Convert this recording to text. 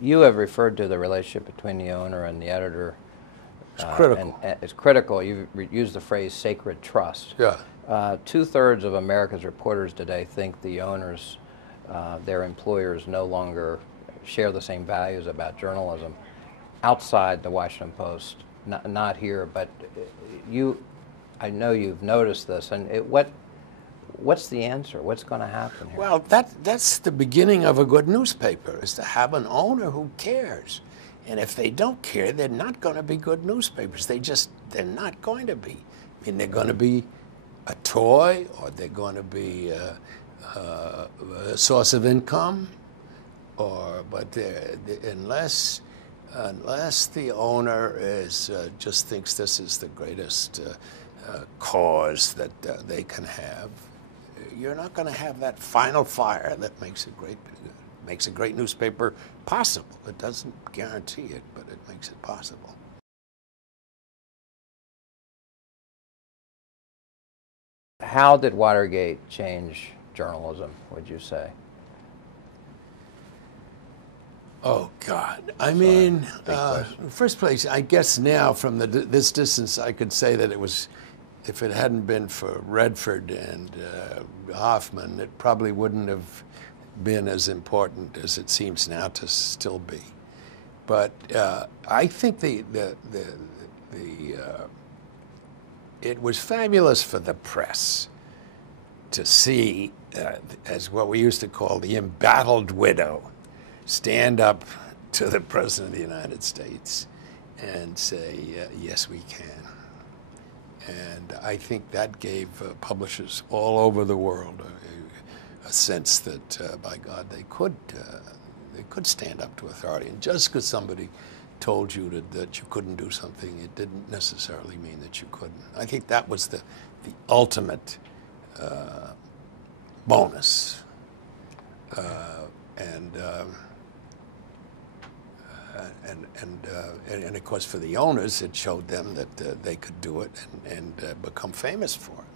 you have referred to the relationship between the owner and the editor. It's critical. And it's critical. You've used the phrase sacred trust. Yeah. 2/3 of America's reporters today think the owners, their employers, no longer share the same values about journalism outside the Washington Post. Not here, but I know you've noticed this. And what's the answer? What's going to happen here? Well, that's the beginning of a good newspaper, is to have an owner who cares. And if they don't care, they're not going to be good newspapers. They're not going to be. I mean, they're going to be a toy, or they're going to be a source of income, but unless the owner just thinks this is the greatest cause that they can have, you're not going to have that final fire that makes a great newspaper possible. It doesn't guarantee it, but it makes it possible. How did Watergate change journalism, would you say? Oh, God. I mean, first place, I guess now from this distance, I could say that it was, if it hadn't been for Redford and Hoffman, it probably wouldn't have been as important as it seems now to still be. But I think it was fabulous for the press to see, as what we used to call the embattled widow, stand up to the President of the United States and say, yes, we can. And I think that gave publishers all over the world a sense that, by God, they could stand up to authority. And just because somebody told you that you couldn't do something, it didn't necessarily mean that you couldn't. I think that was the ultimate bonus. And of course, for the owners, it showed them that they could do it and become famous for it.